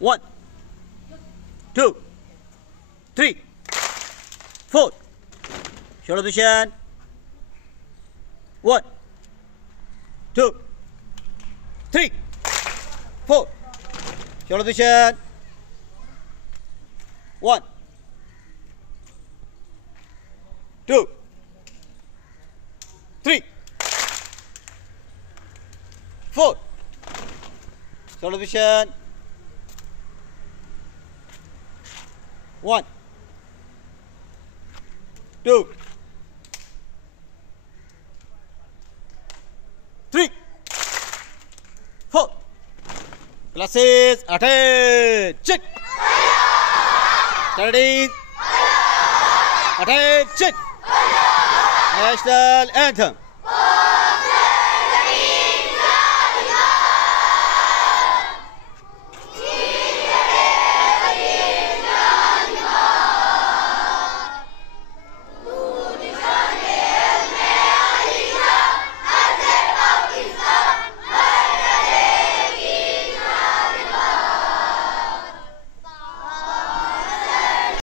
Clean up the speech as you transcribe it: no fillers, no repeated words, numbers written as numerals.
1, 2, 3, 4. Shoulder position. 1, 2, 3, 4. Shoulder position. 1, 2, 3, 4. Shoulder position. 1, 2, 3, 4. Classes, attention. Studies, attention. National anthem.